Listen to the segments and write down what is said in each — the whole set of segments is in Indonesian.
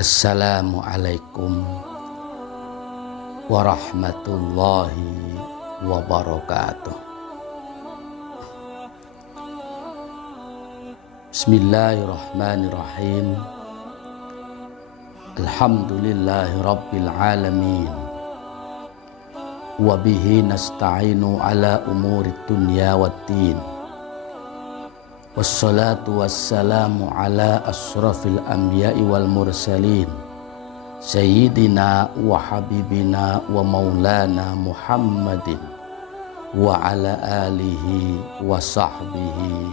Assalamualaikum warahmatullahi wabarakatuh. Bismillahirrahmanirrahim. Alhamdulillahi rabbil alamin. Wa bihi nasta'inu ala umurid dunya waddin. Wassalatu wassalamu ala asrafil anbiya'i wal mursalin Sayyidina wa habibina wa maulana Muhammadin wa ala alihi wa sahbihi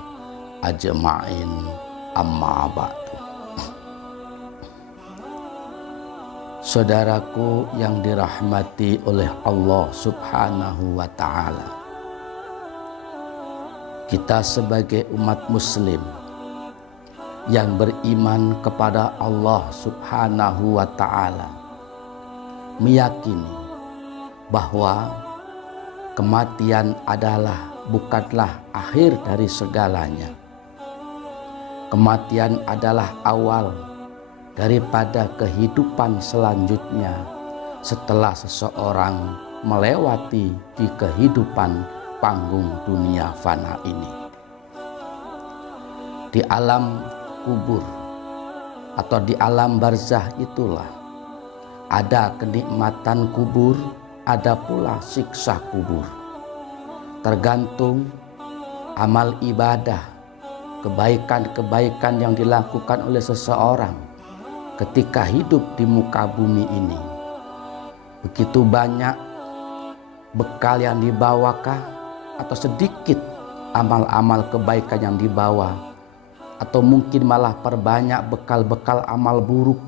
ajma'in, amma ba'du. Saudaraku yang dirahmati oleh Allah subhanahu wa ta'ala, kita sebagai umat muslim yang beriman kepada Allah subhanahu wa ta'ala meyakini bahwa kematian bukanlah akhir dari segalanya. Kematian adalah awal daripada kehidupan selanjutnya setelah seseorang melewati di kehidupan panggung dunia fana ini. Di alam kubur atau di alam barzah itulah ada kenikmatan kubur, ada pula siksa kubur. Tergantung amal ibadah, kebaikan-kebaikan yang dilakukan oleh seseorang ketika hidup di muka bumi ini. Begitu banyak bekal yang dibawakah, atau sedikit amal-amal kebaikan yang dibawa, atau mungkin malah perbanyak bekal-bekal amal buruk,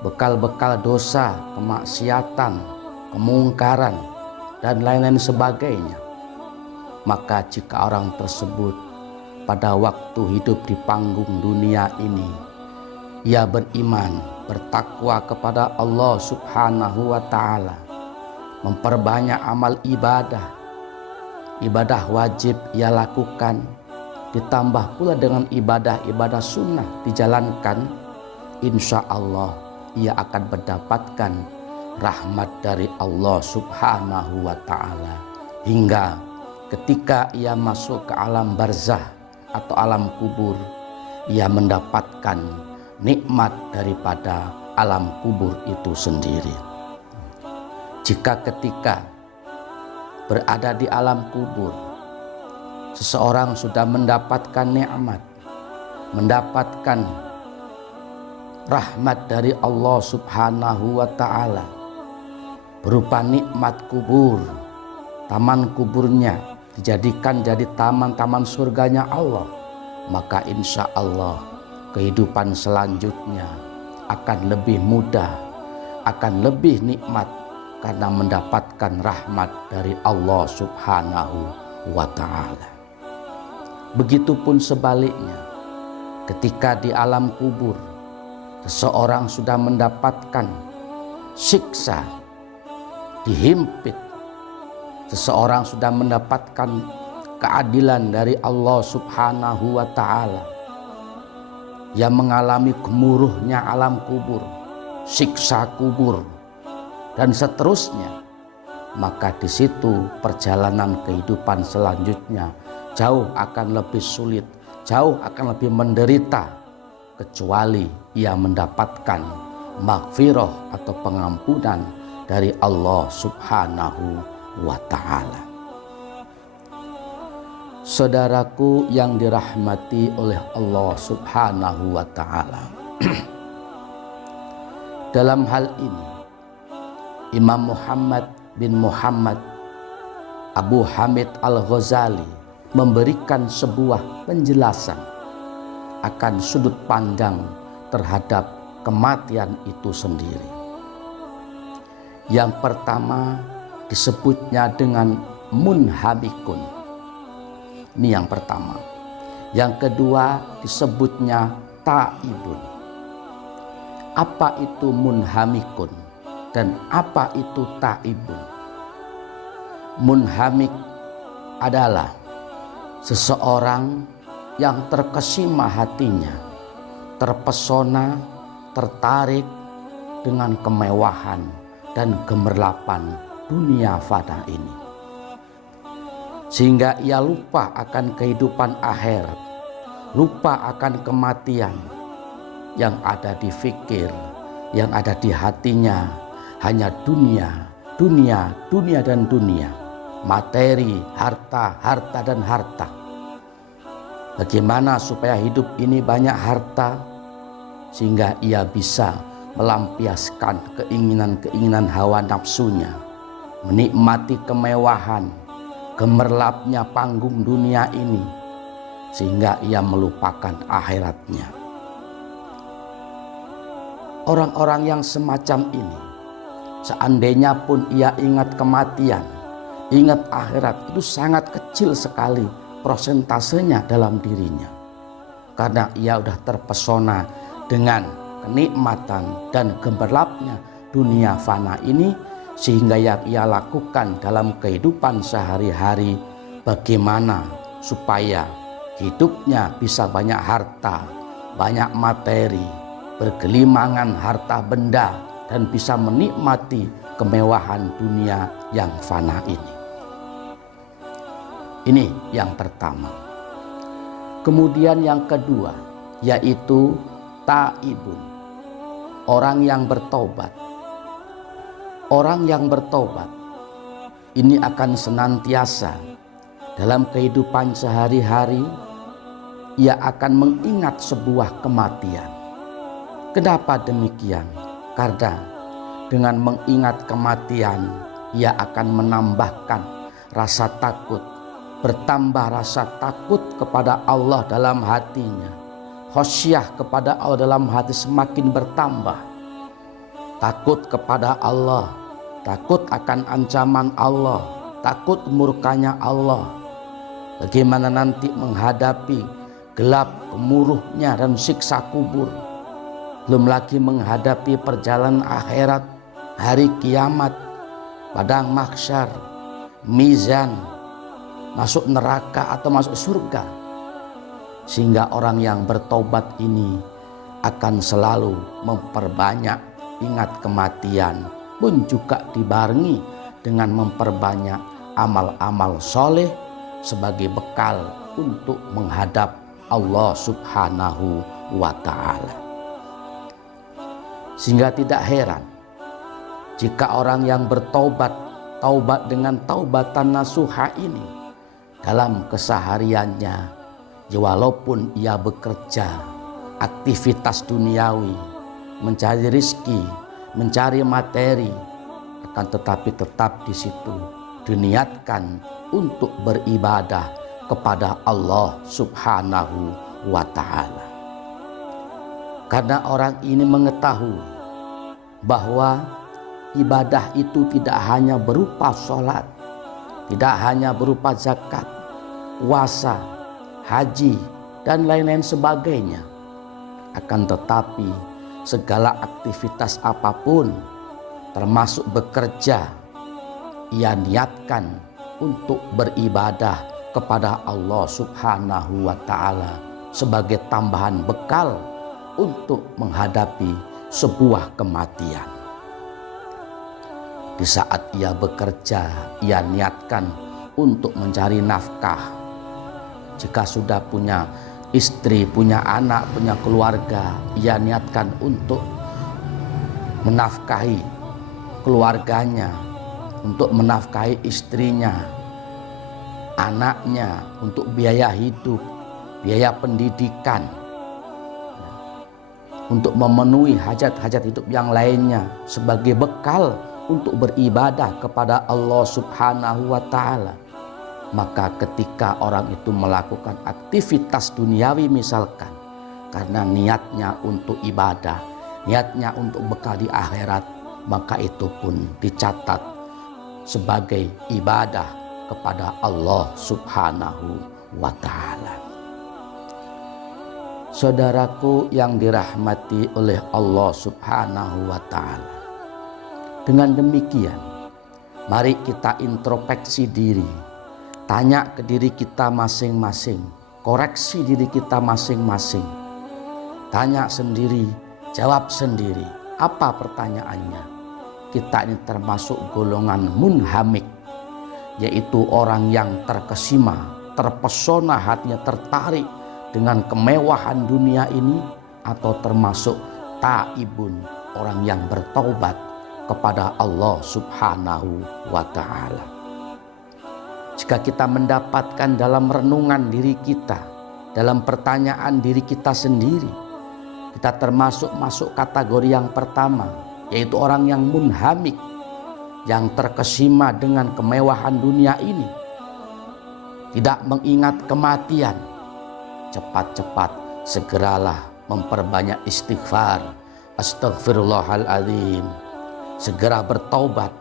bekal-bekal dosa, kemaksiatan, kemungkaran, dan lain-lain sebagainya. Maka jika orang tersebut pada waktu hidup di panggung dunia ini ia beriman, bertakwa kepada Allah subhanahu wa ta'ala, memperbanyak amal ibadah, ibadah wajib ia lakukan, ditambah pula dengan ibadah-ibadah sunnah dijalankan, insya Allah ia akan mendapatkan rahmat dari Allah subhanahu wa ta'ala. Hingga ketika ia masuk ke alam barzah atau alam kubur, ia mendapatkan nikmat daripada alam kubur itu sendiri. Jika ketika berada di alam kubur seseorang sudah mendapatkan nikmat, mendapatkan rahmat dari Allah subhanahu wa ta'ala berupa nikmat kubur, taman kuburnya dijadikan jadi taman-taman surganya Allah, maka insya Allah kehidupan selanjutnya akan lebih mudah, akan lebih nikmat, karena mendapatkan rahmat dari Allah subhanahu wa ta'ala. Begitupun sebaliknya, ketika di alam kubur seseorang sudah mendapatkan siksa, dihimpit, seseorang sudah mendapatkan keadilan dari Allah subhanahu wa ta'ala, yang mengalami gemuruhnya alam kubur, siksa kubur, dan seterusnya, maka di situ perjalanan kehidupan selanjutnya jauh akan lebih sulit, jauh akan lebih menderita, kecuali ia mendapatkan maghfirah atau pengampunan dari Allah subhanahu wa ta'ala. Saudaraku yang dirahmati oleh Allah subhanahu wa ta'ala, dalam hal ini Imam Muhammad bin Muhammad Abu Hamid Al-Ghazali memberikan sebuah penjelasan akan sudut pandang terhadap kematian itu sendiri. Yang pertama disebutnya dengan munhamikun. Ini yang pertama. Yang kedua disebutnya taibun. Apa itu munhamikun? Dan apa itu taibun? Munhamik adalah seseorang yang terkesima hatinya, terpesona, tertarik dengan kemewahan dan gemerlapan dunia fana ini, sehingga ia lupa akan kehidupan akhirat, lupa akan kematian. Yang ada di fikir, yang ada di hatinya hanya dunia, dunia, dunia dan dunia, materi, harta, harta dan harta. Bagaimana supaya hidup ini banyak harta sehingga ia bisa melampiaskan keinginan-keinginan hawa nafsunya, menikmati kemewahan, gemerlapnya panggung dunia ini, sehingga ia melupakan akhiratnya. Orang-orang yang semacam ini, seandainya pun ia ingat kematian, ingat akhirat, itu sangat kecil sekali prosentasenya dalam dirinya, karena ia sudah terpesona dengan kenikmatan dan gemerlapnya dunia fana ini, sehingga yang ia lakukan dalam kehidupan sehari-hari bagaimana supaya hidupnya bisa banyak harta, banyak materi, bergelimangan harta benda, dan bisa menikmati kemewahan dunia yang fana ini. Ini yang pertama. Kemudian yang kedua, yaitu taibun, orang yang bertobat. Orang yang bertobat ini akan senantiasa dalam kehidupan sehari-hari, ia akan mengingat sebuah kematian. Kenapa demikian? Karena dengan mengingat kematian, ia akan menambahkan rasa takut, bertambah rasa takut kepada Allah dalam hatinya. Khosyah kepada Allah dalam hati semakin bertambah. Takut kepada Allah, takut akan ancaman Allah, takut murkanya Allah. Bagaimana nanti menghadapi gelap, gemuruhnya dan siksa kubur. Belum lagi menghadapi perjalanan akhirat, hari kiamat, padang mahsyar, mizan, masuk neraka atau masuk surga. Sehingga orang yang bertobat ini akan selalu memperbanyak ingat kematian, pun juga dibarengi dengan memperbanyak amal-amal soleh sebagai bekal untuk menghadap Allah Subhanahu wa ta'ala. Sehingga tidak heran jika orang yang bertobat, taubat dengan taubatan nasuha ini, dalam kesehariannya, walaupun ia bekerja, aktivitas duniawi, mencari rizki, mencari materi, akan tetapi tetap di situ diniatkan untuk beribadah kepada Allah Subhanahu wa ta'ala. Karena orang ini mengetahui bahwa ibadah itu tidak hanya berupa sholat, tidak hanya berupa zakat, puasa, haji, dan lain-lain sebagainya. Akan tetapi segala aktivitas apapun, termasuk bekerja, ia niatkan untuk beribadah kepada Allah Subhanahu wa ta'ala sebagai tambahan bekal untuk menghadapi sebuah kematian. Di saat ia bekerja, ia niatkan untuk mencari nafkah. Jika sudah punya istri, punya anak, punya keluarga, ia niatkan untuk menafkahi keluarganya, untuk menafkahi istrinya, anaknya, untuk biaya hidup, biaya pendidikan, untuk memenuhi hajat-hajat hidup yang lainnya sebagai bekal untuk beribadah kepada Allah Subhanahu wa ta'ala. Maka ketika orang itu melakukan aktivitas duniawi misalkan, karena niatnya untuk ibadah, niatnya untuk bekal di akhirat, maka itu pun dicatat sebagai ibadah kepada Allah Subhanahu wa ta'ala. Saudaraku yang dirahmati oleh Allah Subhanahu wa ta'ala, Dengan demikian, mari kita introspeksi diri, tanya ke diri kita masing-masing, koreksi diri kita masing-masing. Tanya sendiri, jawab sendiri. Apa pertanyaannya? Kita ini termasuk golongan munhamik, yaitu orang yang terkesima, terpesona, hatinya tertarik dengan kemewahan dunia ini, atau termasuk taibun, orang yang bertaubat kepada Allah Subhanahu wa ta'ala. Jika kita mendapatkan dalam renungan diri kita, dalam pertanyaan diri kita sendiri, kita masuk kategori yang pertama, yaitu orang yang munhamik, yang terkesima dengan kemewahan dunia ini, tidak mengingat kematian. Cepat-cepat segeralah memperbanyak istighfar, astagfirullahaladzim, segera bertaubat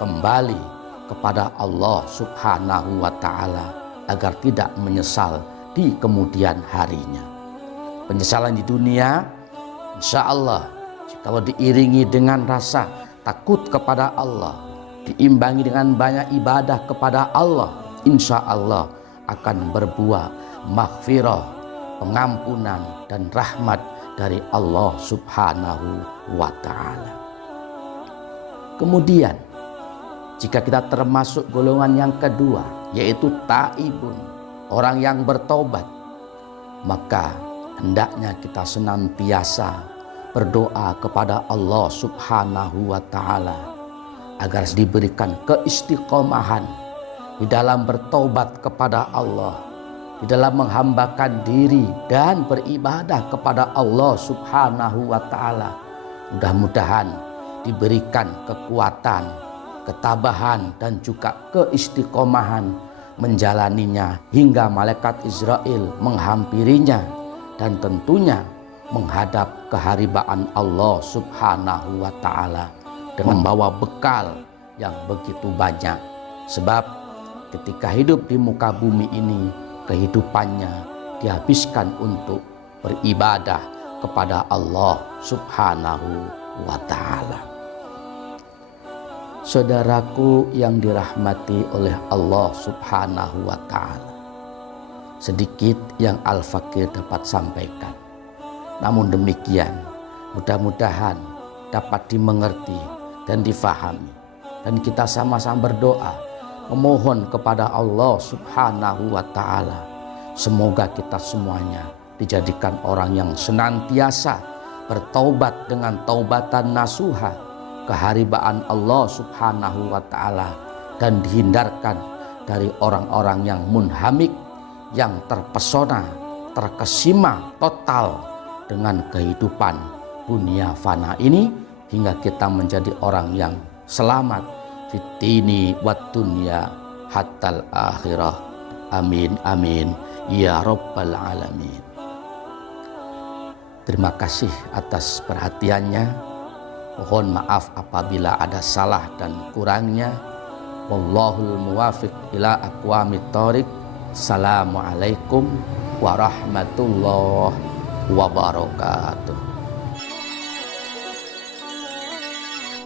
kembali kepada Allah Subhanahu wa ta'ala agar tidak menyesal di kemudian harinya. Penyesalan di dunia, insya Allah, kalau diiringi dengan rasa takut kepada Allah, diimbangi dengan banyak ibadah kepada Allah, insya Allah akan berbuah maghfirah, pengampunan dan rahmat dari Allah Subhanahu wa ta'ala. Kemudian, jika kita termasuk golongan yang kedua, yaitu taibun, orang yang bertobat, maka hendaknya kita senantiasa berdoa kepada Allah Subhanahu wa ta'ala agar diberikan keistiqomahan di dalam bertobat kepada Allah, di dalam menghambakan diri dan beribadah kepada Allah Subhanahu wa ta'ala. Mudah-mudahan diberikan kekuatan, ketabahan dan juga keistiqomahan menjalaninya hingga malaikat Israel menghampirinya dan tentunya menghadap keharibaan Allah Subhanahu wa ta'ala dengan membawa bekal yang begitu banyak. Sebab ketika hidup di muka bumi ini, kehidupannya dihabiskan untuk beribadah kepada Allah Subhanahu wa ta'ala. Saudaraku yang dirahmati oleh Allah Subhanahu wa ta'ala, sedikit yang Al-Fakir dapat sampaikan. Namun demikian, mudah-mudahan dapat dimengerti dan difahami. Dan kita sama-sama berdoa, memohon kepada Allah Subhanahu wa ta'ala, semoga kita semuanya dijadikan orang yang senantiasa bertaubat dengan taubatan nasuha, keharibaan Allah Subhanahu wa ta'ala, dan dihindarkan dari orang-orang yang munhamik, yang terpesona, terkesima total dengan kehidupan dunia fana ini, hingga kita menjadi orang yang selamat fitini wat dunya hatal akhirah. Amin amin ya rabbal alamin. Terima kasih atas perhatiannya. Mohon maaf apabila ada salah dan kurangnya. Wallahul muwafiq ila aqwamit thoriq. Assalamualaikum warahmatullahi wabarakatuh.